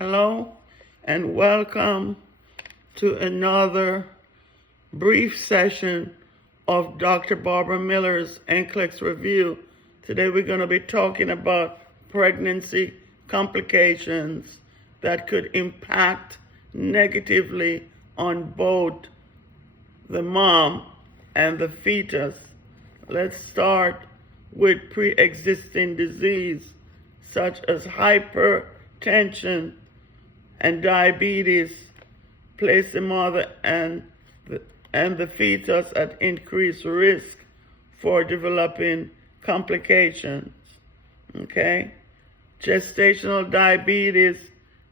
Hello and welcome to another brief session of Dr. Barbara Miller's NCLEX review. Today we're going to be talking about pregnancy complications that could impact negatively on both the mom and the fetus. Let's start with pre-existing disease such as hypertension and diabetes place the mother and the fetus at increased risk for developing complications. Okay? Gestational diabetes,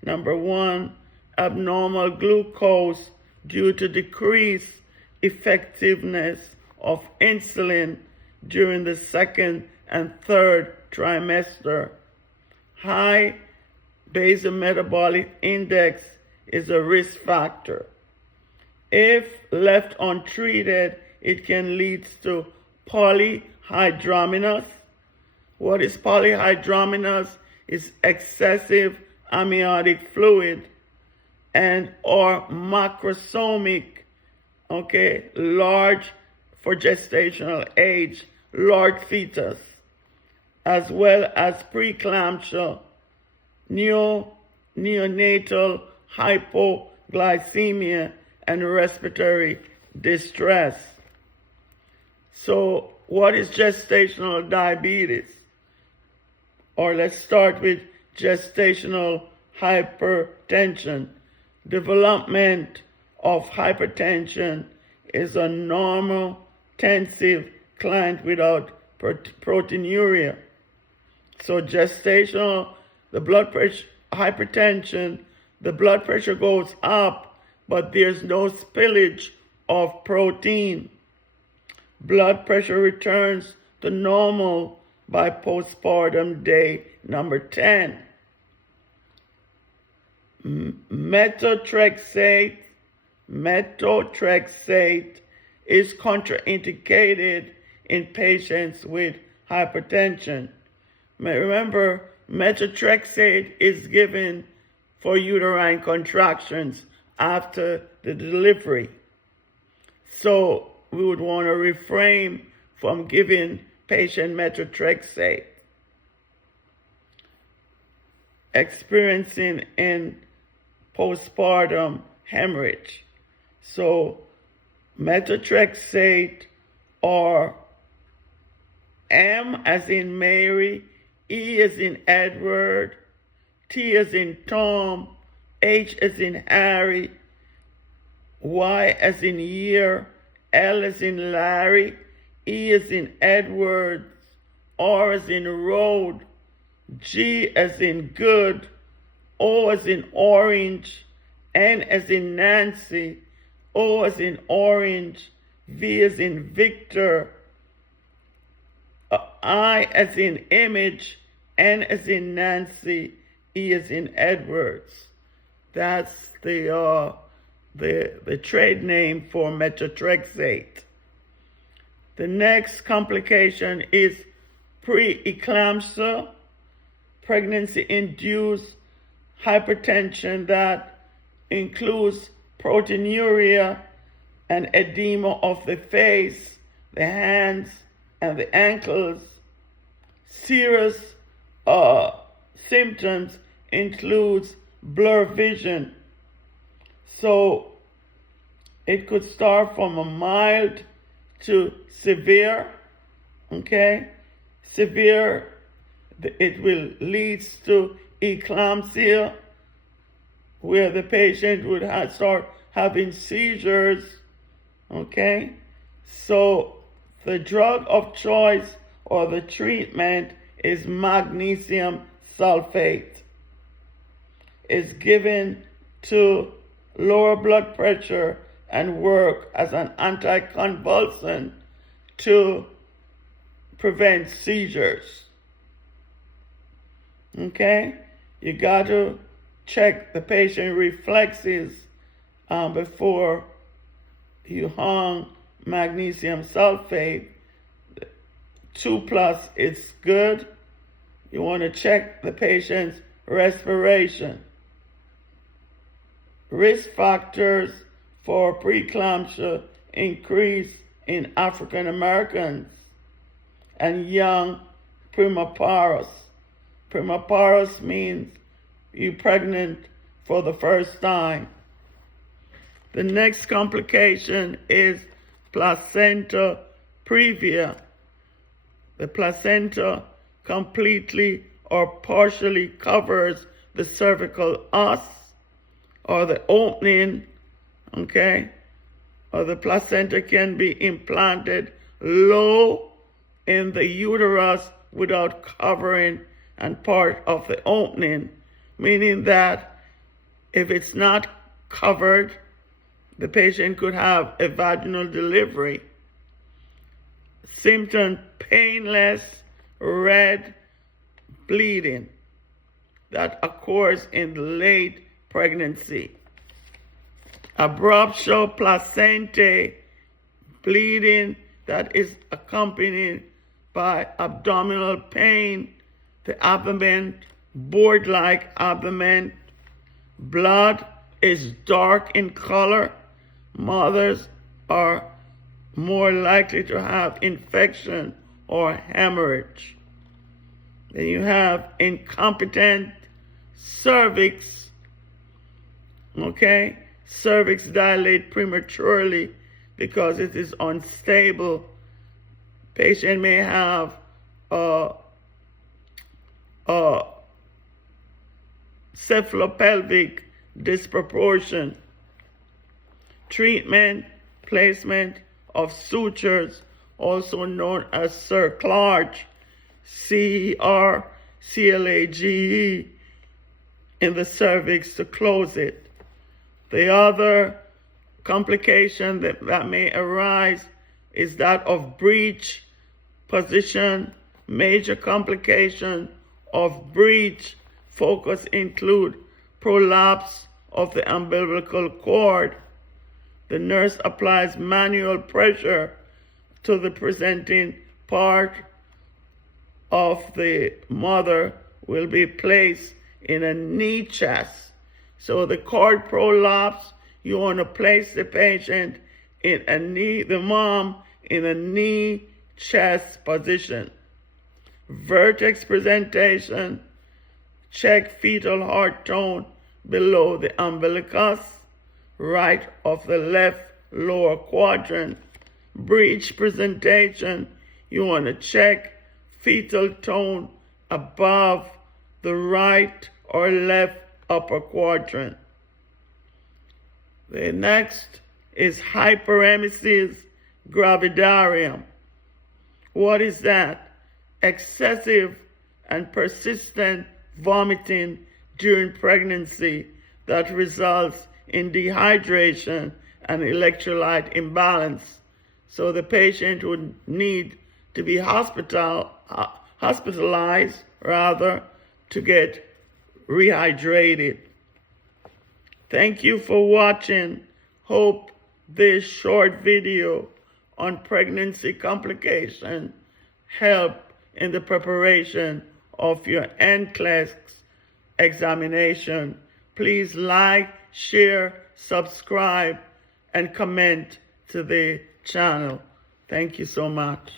number one, abnormal glucose due to decreased effectiveness of insulin during the second and third trimester. High basal metabolic index is a risk factor. If left untreated, it can lead to polyhydramnios. What is polyhydramnios? Is excessive amniotic fluid and or macrosomic, large for gestational age, large fetus, as well as preeclampsia, neonatal hypoglycemia, and respiratory distress. So what is gestational diabetes? Or let's start with gestational hypertension. Development of hypertension is a normal tensive client without proteinuria. So gestational, the blood pressure, hypertension, the blood pressure goes up, but there's no spillage of protein. Blood pressure returns to normal by postpartum day number 10. Methotrexate is contraindicated in patients with hypertension. Remember, methotrexate is given for uterine contractions after the delivery. So we would want to refrain from giving patient methotrexate. Experiencing in postpartum hemorrhage. So methotrexate, or M as in Mary, E as in Edward, T as in Tom, H as in Harry, Y as in year, L as in Larry, E as in Edwards, R as in road, G as in good, O as in orange, N as in Nancy, O as in orange, V as in Victor, I as in image, N as in Nancy, E as in Edwards. That's the trade name for methotrexate. The next complication is preeclampsia, pregnancy-induced hypertension that includes proteinuria and edema of the face, the hands, and the ankles. Serious symptoms includes blurred vision. So it could start from a mild to severe. Severe, it will lead to eclampsia, where the patient would start having seizures. So the drug of choice or the treatment is magnesium sulfate. It's given to lower blood pressure and work as an anticonvulsant to prevent seizures. You got to check the patient reflexes before you hung magnesium sulfate. 2+ is good. You want to check the patient's respiration. Risk factors for preeclampsia increase in African Americans and young premaparos. Premaparos means you're pregnant for the first time. The next complication is placenta previa. The placenta completely or partially covers the cervical os or the opening, okay? Or the placenta can be implanted low in the uterus without covering and part of the opening, meaning that if it's not covered, the patient could have a vaginal delivery. Symptom: painless, red bleeding that occurs in late pregnancy. Abruptio placentae, bleeding that is accompanied by abdominal pain, the abdomen, board-like abdomen. Blood is dark in color. Mothers are more likely to have infection or hemorrhage. Then you have incompetent cervix, okay? Cervix dilate prematurely because it is unstable. Patient may have cephalopelvic disproportion. Treatment: placement of sutures, also known as cerclage, CERCLAGE, in the cervix to close it. The other complication that may arise is that of breech position. Major complication of breech focus include prolapse of the umbilical cord. The nurse applies manual pressure to the presenting part of the mother will be placed in a knee chest. So the cord prolapse, you want to place the patient in a knee, the mom in a knee chest position. Vertex presentation: check fetal heart tone below the umbilicus, right of the left lower quadrant. Breech presentation: you want to check fetal tone above the right or left upper quadrant. The next is hyperemesis gravidarum. What is that? Excessive and persistent vomiting during pregnancy that results in dehydration and electrolyte imbalance. So the patient would need to be hospitalized to get rehydrated. Thank you for watching. Hope this short video on pregnancy complication help in the preparation of your NCLEX examination. Please like, share, subscribe, and comment to the channel. Thank you so much.